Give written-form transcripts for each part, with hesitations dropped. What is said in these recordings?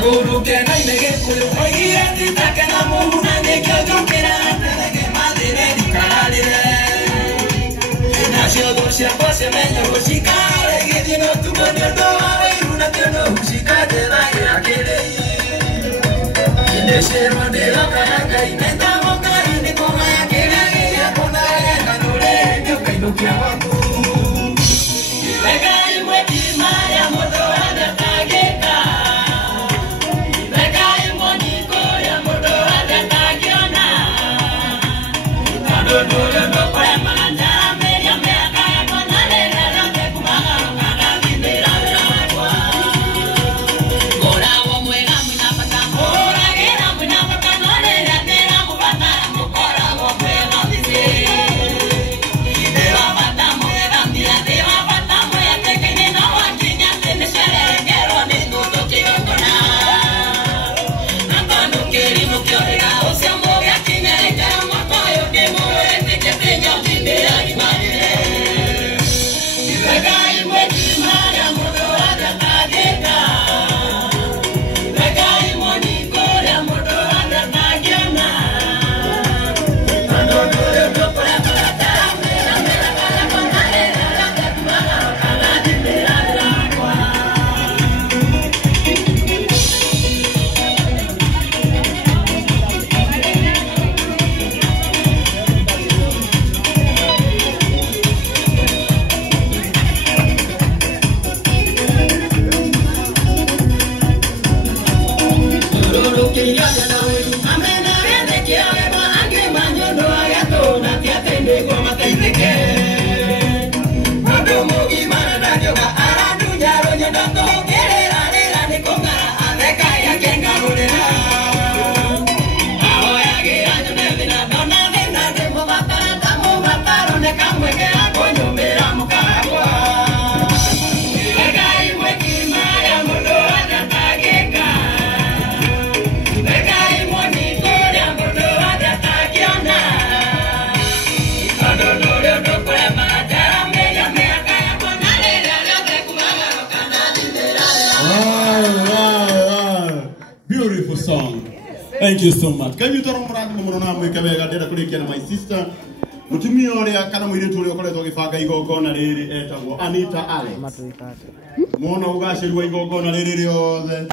Maguru que no hay que cuyo hoy grandita que no muna de que yo quiera de que madre de calidad. Nació dos siempre se me dio música que tiene tu poder todo y una que no música de la que le. De ser de la cara y me da boca y me come que la con la canule yo que no quiero. Beautiful song. Thank you so much. Can you tell me my sister? Mutumioria kana mwire tuli okoletwa gibanga igongona riri etagwo Anita Alex. Mona ugashirwa igongona riri riothe.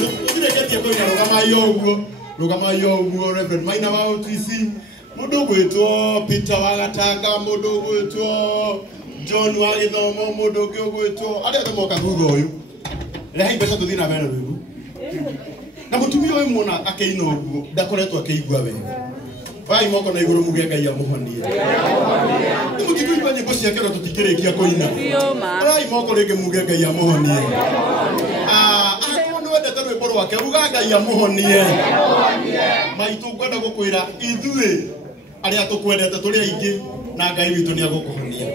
Tudireketie koina rugama yoguo Reverend Maina wa OTC mundu gwitwo Peter wa Gatanga mundu gwitwo John wa Githomo mundu gwitwo ari moka thutha uyu rehe mbeca tuthii na mbere riu na mutumia uyu muona akeina uguo ndakoretwo akeigua wega vai moko na iguru muge Ngai amuhonie mutikuigua nyimbo ciake ro tutikirikia koina vai moko ringi muge Ngai amuhonie wendete rwimbo rwake ruga Ngai amuhonie maitu ngwenda gukwira ithuĩ aria tukwendete turi aingi na Ngai witu ni agukuhonia.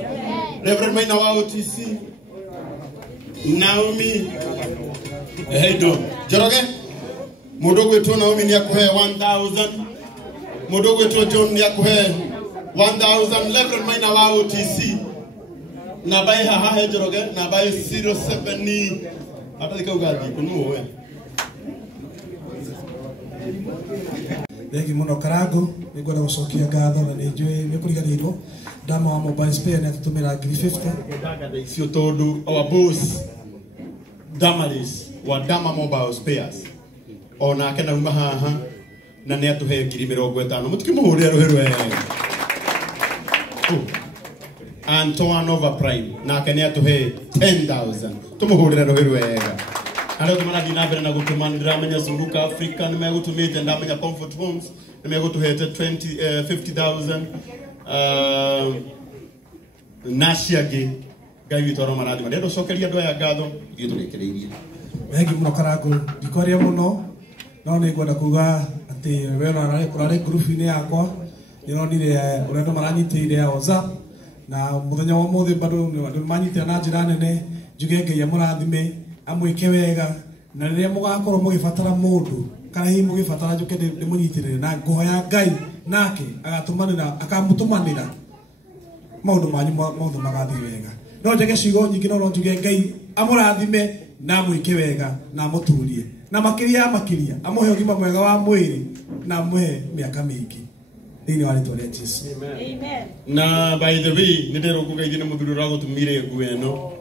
Reverend Maina wa OTC Naomi Heido Njoroge mundu gwitwo Naomi ni akuhe 1000 mundu gwitwo John ni akuhe 1000 Reverend Maina wa OTC na bai haha Njoroge na bai 07 Atalika ugadi kunuwe. Thegi muno Karangu nigwenda gucokia ngatho na ninjui ni kuriganirwo ndama wa mobile spare ni atutumira 350 icio tondu our boss Damaris wa Dama Mobile Spares ona kena uma haha na ni atuhe 50 mutikimuhurira ruhiru Antoine Over Prime na kene atuhe 10,000 tumuhurira ruhiru wega Alo tumana dinabere na gutumanira menya Zunguka Africa ni megutumite ndamenya Comfort Homes ni megutuhete 50,000 Nashiage Ngai witu aro marathi ndendo cokeria andu aya ngatho ithuĩ tũrekereirie Thegi muno Karangu ndikoria muno no ni ngwenda kuga ati we urari group-ini yakwa nironire urendo maranyitire ya WhatsApp na muthenya wa muthi bado ni manyitira na njira nene njuge Ngai amurathime amwike wega na riria mugakorwo mugibatara mundu kana hi mugibatara njuke ndi munyitirire na nguhoya Ngai nake akamutumanira maundu manyu mothe magathi wega no njege ciugo nyingi no njuge Ngai amurathime na amwike wega na amuturie na makiria amuhe ugima mwega wa mwiri na amuhe miaka mingi thini wa ritwa ria Jesu amen. Na by the way nindirukuga ithine muthuri uragutumire nguo eno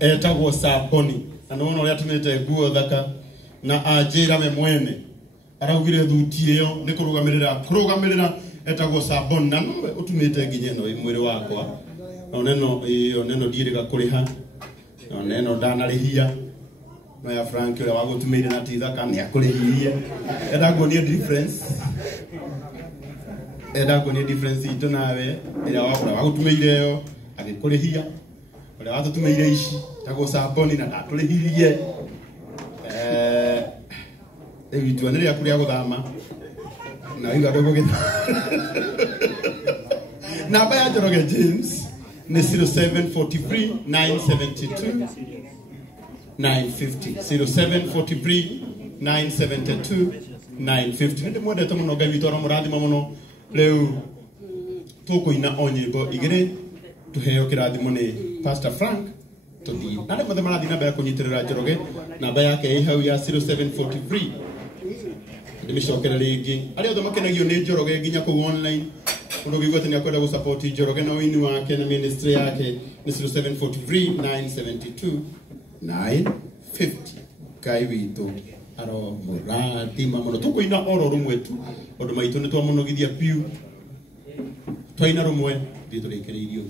etagwo Saponi na no uria tumite nguo thaka na ajira me mwene araugire thuti iyo ni kurugamirira etagwo Saponi na no utumite nginya no mwiri wakwa neno ndiiriga kuriha neno ndanarihia no ya Frank uria wagutumire na tithaka ni akurihirie etagwo ni difference itu nawe ira wagutumire yo agikurihia ora watutumeire ici tago Saponi na ndaturihirie evitu anere akuria guthama na inga dogo gita namba ya Njoroge James ni 0743 972 950 0743 972 950 ndi mwendete muno Ngai witu aro murathima muno riu tukuina onyimbo igire tuheo kirathimo ni Pastor Frank tuthi na ndemothe marathi na mbere kunyitirira Njoroge namba yake ihau ya 0743 ndimicokera ringi ari othe makenagio ni Njoroge nginya ku online undu gigwa tani akwenda gu support Njoroge na wini wake na ministry yake ni 0743 972 950 Ngai witu aro murathima muno tukuina oro rumwe tu undu maitu ni twamunogithia piu twaina rumwe ndi turekereirio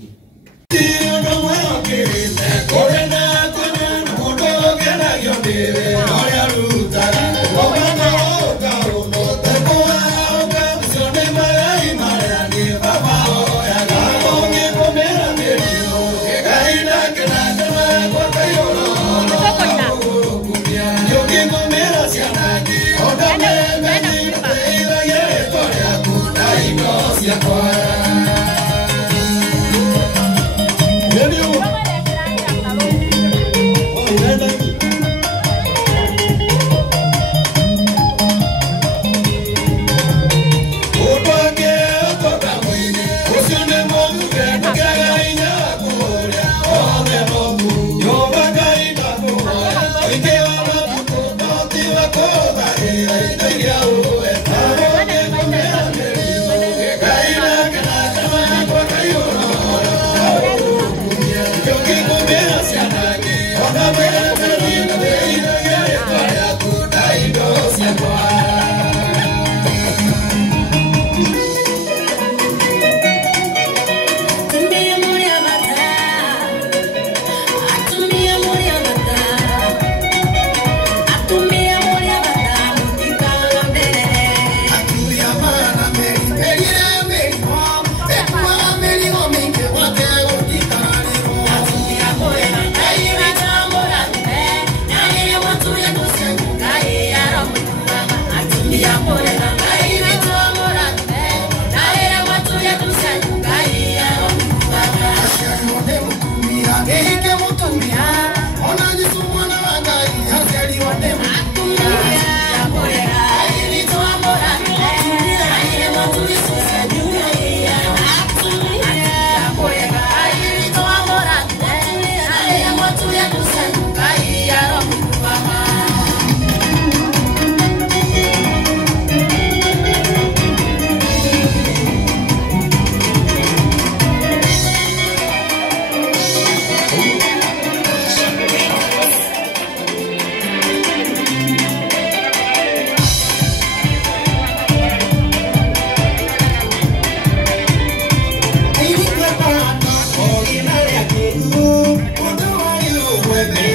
Yeah.